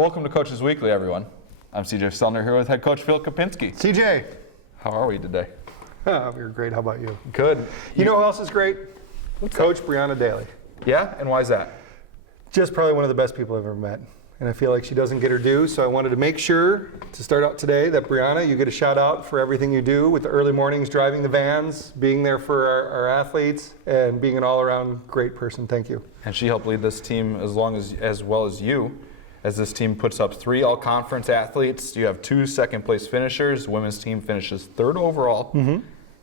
Welcome to Coaches Weekly, everyone. I'm CJ Selner here with Head Coach Phil Kopinski. CJ. How are we today? We're great. How about you? Good. You know who else is great? Coach Brianna Daly. Yeah? And why is that? Just probably one of the best people I've ever met. And I feel like she doesn't get her due, so I wanted to make sure to start out today that Brianna, you get a shout out for everything you do with the early mornings, driving the vans, being there for our athletes, and being an all-around great person. Thank you. And she helped lead this team as well as you, as this team puts up 3 all-conference athletes. You have 2 second-place finishers. Women's team finishes 3rd overall. Mm-hmm.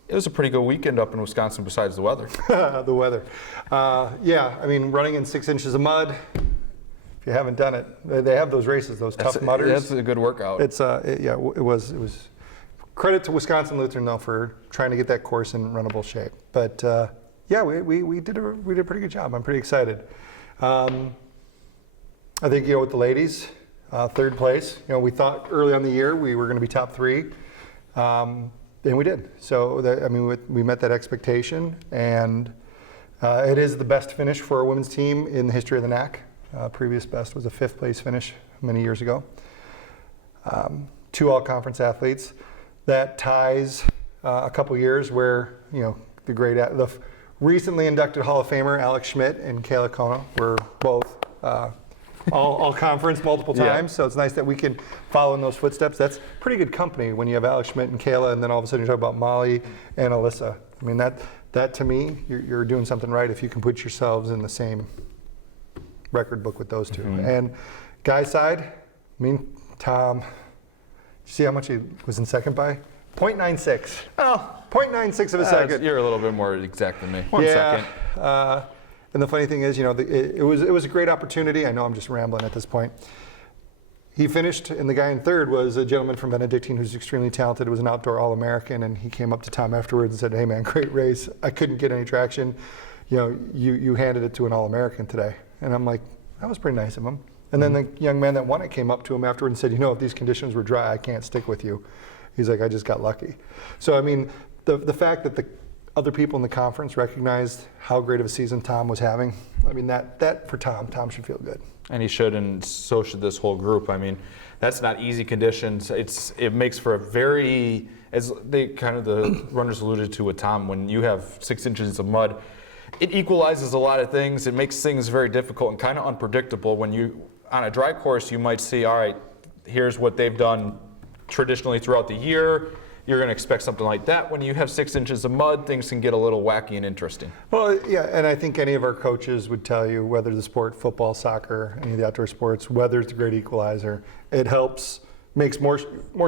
It was a pretty good weekend up in Wisconsin besides the weather. The weather. Yeah, I mean, running in 6 inches of mud. If you haven't done it, they have those races, those tough mudders. That's a good workout. It was. Credit to Wisconsin Lutheran though for trying to get that course in runnable shape. But yeah, we did a pretty good job. I'm pretty excited. I think with the ladies, 3rd place. We thought early on the year we were going to be top 3, and we did. So we met that expectation, and it is the best finish for a women's team in the history of the NAC. Previous best was a 5th place finish many years ago. 2 all-conference athletes. That ties a couple years where the recently inducted Hall of Famer Alex Schmidt and Kayla Kona were both all conference multiple times. Yeah. So it's nice that we can follow in those footsteps. That's pretty good company when you have Alex Schmidt and Kayla, and then all of a sudden you talk about Molly and Alyssa. I mean that to me, you're doing something right if you can put yourselves in the same record book with those 2. Mm-hmm. And guys side, Tom, see how much he was in second by? 0.96. Oh, 0.96 of a second. You're a little bit more exact than me. 1 second. And the funny thing is, it was a great opportunity. I know I'm just rambling at this point. He finished, and the guy in 3rd was a gentleman from Benedictine who's extremely talented. It was an outdoor All-American, and he came up to Tom afterwards and said, "Hey man, great race. I couldn't get any traction. You handed it to an All-American today." And I'm like, that was pretty nice of him. And then the young man that won it came up to him afterward and said, if these conditions were dry, I can't stick with you. He's like, I just got lucky. So, the fact that the other people in the conference recognized how great of a season Tom was having, that for Tom should feel good. And he should, and so should this whole group. That's not easy conditions. It makes for a very, as the runners alluded to with Tom, when you have 6 inches of mud, it equalizes a lot of things. It makes things very difficult and kind of unpredictable. When you, on a dry course, you might see, all right, here's what they've done traditionally throughout the year. You're going to expect something like that. When you have 6 inches of mud, things can get a little wacky and interesting. Well, yeah, and I think any of our coaches would tell you, whether the sport, football, soccer, any of the outdoor sports, weather's the great equalizer. It helps, makes more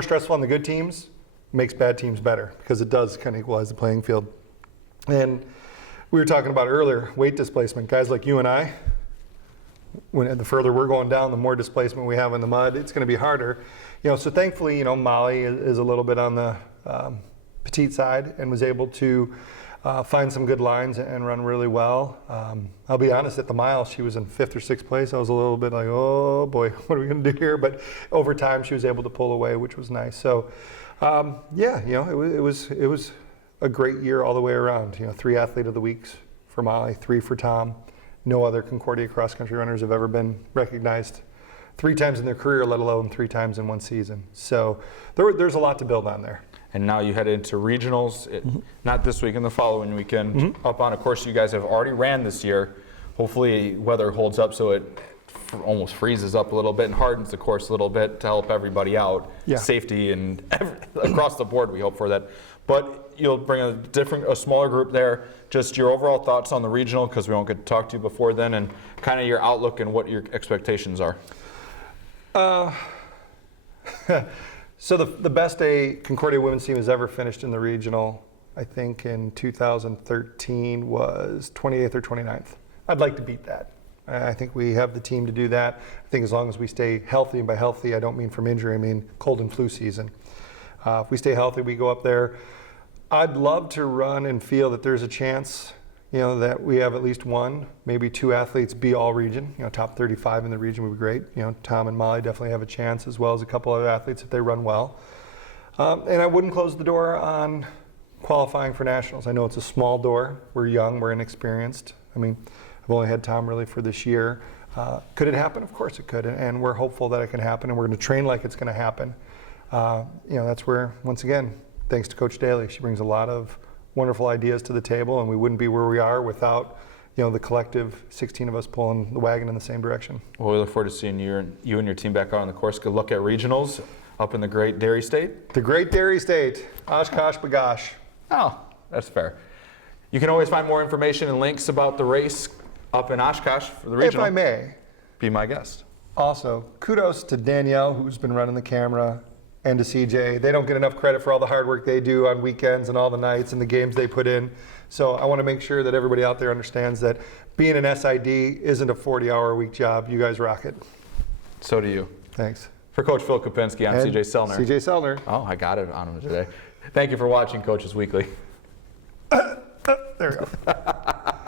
stressful on the good teams, makes bad teams better, because it does kind of equalize the playing field. And we were talking about earlier, weight displacement. Guys like you and I, the further we're going down, the more displacement we have in the mud, it's going to be harder. So thankfully, Molly is a little bit on the petite side and was able to find some good lines and run really well. I'll be honest, at the mile, she was in 5th or 6th place. I was a little bit like, oh boy, what are we going to do here? But over time, she was able to pull away, which was nice. So it was a great year all the way around. 3 athlete of the weeks for Molly, 3 for Tom. No other Concordia cross country runners have ever been recognized 3 times in their career, let alone 3 times in one season. So there's a lot to build on there. And now you head into regionals, not this week, and the following weekend, up on a course you guys have already ran this year. Hopefully weather holds up so it almost freezes up a little bit and hardens the course a little bit to help everybody out. Yeah. Safety and across the board, we hope for that. But you'll bring a smaller group there. Just your overall thoughts on the regional, because we won't get to talk to you before then, and kind of your outlook and what your expectations are. So the best a Concordia women's team has ever finished in the regional, I think in 2013, was 28th or 29th. I'd like to beat that. I think we have the team to do that. I think as long as we stay healthy, and by healthy I don't mean from injury, I mean cold and flu season. If we stay healthy, we go up there. I'd love to run and feel that there's a chance, that we have at least 1, maybe 2 athletes be all region. Top 35 in the region would be great. Tom and Molly definitely have a chance, as well as a couple other athletes if they run well. And I wouldn't close the door on qualifying for nationals. I know it's a small door. We're young, we're inexperienced. I've only had Tom really for this year. Could it happen? Of course it could, and we're hopeful that it can happen, and we're going to train like it's going to happen. That's where, once again, thanks to Coach Daly, she brings a lot of wonderful ideas to the table, and we wouldn't be where we are without the collective 16 of us pulling the wagon in the same direction. Well, we look forward to seeing you and your team back out on the course. Good luck at regionals up in the Great Dairy State. The Great Dairy State, Oshkosh Bagosh. Oh, that's fair. You can always find more information and links about the race up in Oshkosh for the regional. If I may. Be my guest. Also, kudos to Danielle, who's been running the camera, and to CJ. They don't get enough credit for all the hard work they do on weekends and all the nights and the games they put in. So I want to make sure that everybody out there understands that being an SID isn't a 40-hour-a-week job. You guys rock it. So do you. Thanks. For Coach Phil Kopinski, I'm And CJ Sellner. CJ Sellner. Oh, I got it on him today. Thank you for watching Coaches Weekly. There we go.